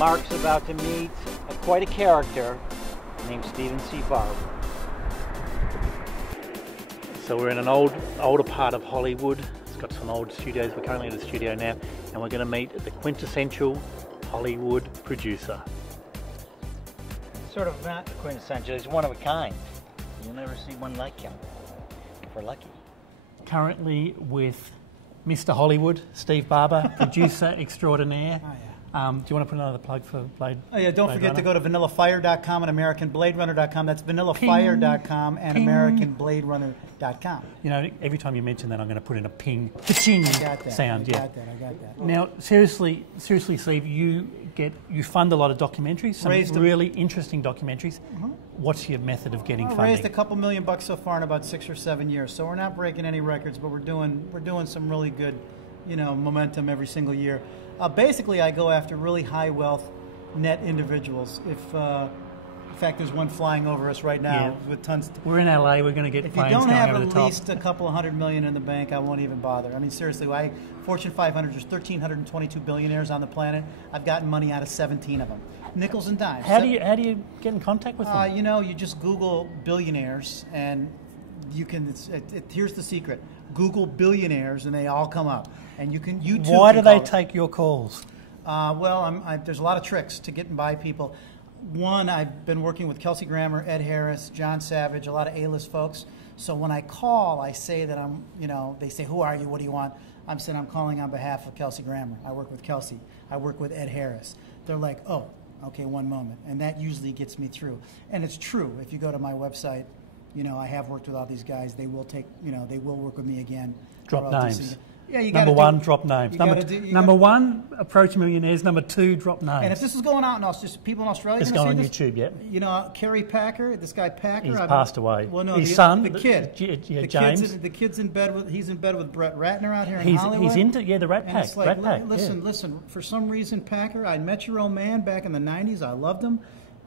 Mark's about to meet quite a character named Stephen C. Barber. So we're in an older part of Hollywood. It's got some old studios. We're currently in the studio now, and we're going to meet the quintessential Hollywood producer. Sort of not quintessential, he's one of a kind. You'll never see one like him, if we're lucky. Currently with Mr. Hollywood, Steve Barber, producer extraordinaire. Oh, yeah. Do you want to put another plug for Blade? Oh yeah, don't forget to go to vanillafire.com and AmericanBladeRunner.com. That's vanillafire.com and AmericanBladeRunner.com. You know, every time you mention that, I'm going to put in a ping, ka-ching sound. I got that. Now, seriously, Steve, you fund a lot of documentaries, some really interesting documentaries. What's your method of getting funding? Raised a couple $1 million so far in about 6 or 7 years. So we're not breaking any records, but we're doing some really good, momentum every single year. Basically, I go after really high wealth net individuals. In fact, there's one flying over us right now with tons. We're in LA. We're going to get planes going over the top. If you don't have at least a couple $100 million in the bank, I won't even bother. I mean, seriously, Fortune 500, there's 1,322 billionaires on the planet. I've gotten money out of 17 of them, nickels and dimes. How do you get in contact with them? You just Google billionaires, and you can. Here's the secret: Google billionaires, and they all come up. And you can YouTube. Why do they take your calls? There's a lot of tricks to getting by people. One, I've been working with Kelsey Grammer, Ed Harris, John Savage, a lot of A-list folks. So when I call, I say that I'm, they say, "Who are you? What do you want?" I'm saying I'm calling on behalf of Kelsey Grammer. I work with Kelsey. I work with Ed Harris. They're like, "Oh, okay, one moment," and that usually gets me through. And it's true. If you go to my website, I have worked with all these guys. They will they will work with me again. Drop names. Yeah, you number one, drop names. Number one, approach millionaires. Number two, drop names. And if this is going out, and people in Australia, it's going on YouTube, yeah. Kerry Packer, this guy Packer, he's passed away. Well, no, his son, the kid, James. The kid's in bed with. He's in bed with Brett Ratner out here in Hollywood. He's into the Rat Pack. It's like, Rat Pack. Listen. For some reason, Packer, I met your old man back in the '90s. I loved him.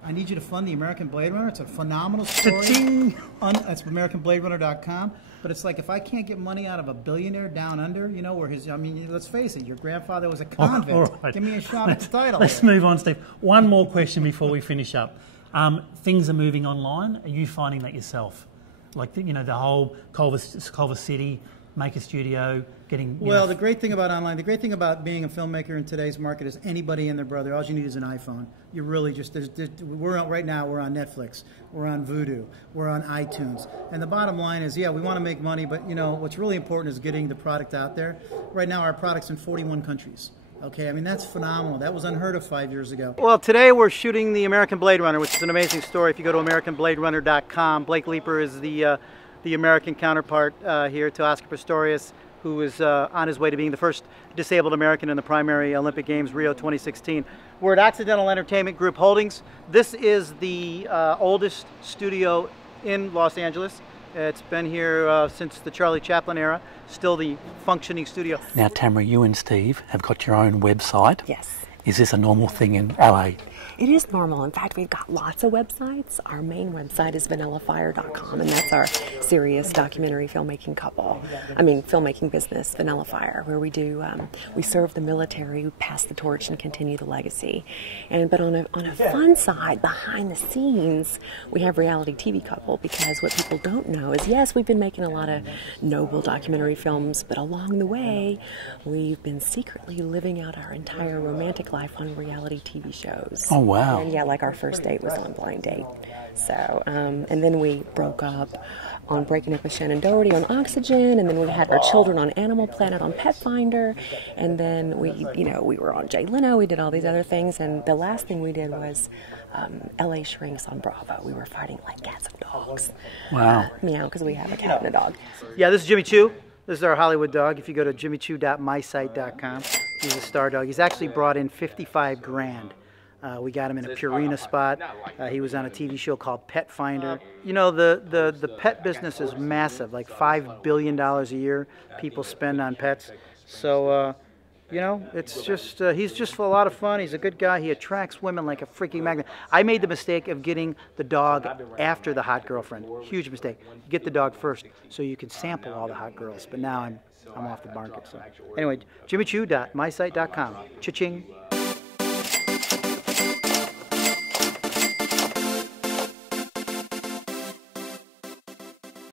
I need you to fund the American Blade Runner. It's a phenomenal story. It's AmericanBladeRunner.com. But it's like, if I can't get money out of a billionaire down under, let's face it, your grandfather was a convict. All right. Give me a shot at the title. Let's move on, Steve. One more question before we finish up. Things are moving online. Are you finding that yourself? Like, the whole Culver City, Maker Studio, getting... Well, the great thing about online, the great thing about being a filmmaker in today's market is anybody and their brother. All you need is an iPhone. You really just, right now we're on Netflix, we're on Vudu, we're on iTunes. And the bottom line is, we want to make money, but what's really important is getting the product out there. Right now our product's in 41 countries. Okay, I mean, that's phenomenal. That was unheard of 5 years ago. Well, today we're shooting the American Blade Runner, which is an amazing story. If you go to AmericanBladeRunner.com, Blake Leeper is the American counterpart here to Oscar Pistorius, who is on his way to being the first disabled American in the primary Olympic Games, Rio 2016. We're at Accidental Entertainment Group Holdings. This is the oldest studio in Los Angeles. It's been here since the Charlie Chaplin era, still the functioning studio. Now, Tamara, you and Steve have got your own website. Yes. Is this a normal thing in LA? It is normal. In fact, we've got lots of websites. Our main website is vanillafire.com, and that's our serious documentary filmmaking filmmaking business, Vanilla Fire, where we do, we serve the military, pass the torch, and continue the legacy. But on a fun side, behind the scenes, we have Reality TV Couple, because what people don't know is, yes, we've been making a lot of noble documentary films, but along the way, we've been secretly living out our entire romantic life on reality TV shows. Oh, wow. And yeah, like our first date was on Blind Date. So, and then we broke up on Breaking Up with Shannon Doherty on Oxygen, and then we had our children on Animal Planet on Pet Finder, and then we were on Jay Leno. We did all these other things, and the last thing we did was LA Shrinks on Bravo. We were fighting like cats and dogs. Wow. Meow, because we have a cat and a dog. Yeah, this is Jimmy Choo. This is our Hollywood dog. If you go to jimmychoo.mysite.com, he's a star dog. He's actually brought in 55 grand. We got him in a Purina spot. He was on a TV show called Pet Finder. The pet business is massive, like $5 billion a year people spend on pets. So, it's just, he's just a lot of fun. He's a good guy. He attracts women like a freaking magnet. I made the mistake of getting the dog after the hot girlfriend. Huge mistake. Get the dog first so you can sample all the hot girls. But now I'm off the market. So. Anyway, jimmychoo.mysite.com. Cha-ching.